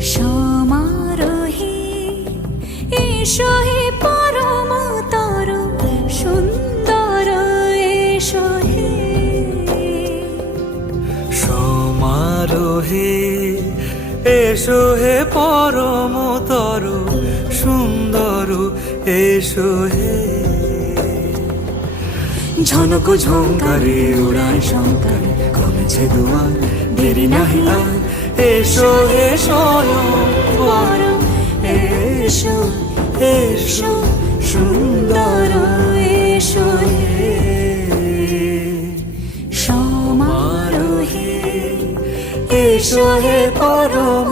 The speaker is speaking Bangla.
সমারোহে এসো হে পরমতর সুন্দর এসো হে। সমারোহে এসো হে পরমতর সুন্দর এসো হে। ঝনক ঝঙ্কারে উড়ায় শঙ্কারে কমেছে দুয়ার, দেরি নাহি আর এসো হে স্বয়ং বর। এসো এসো সুন্দর এসো হে। সমারোহে এসো হে পরম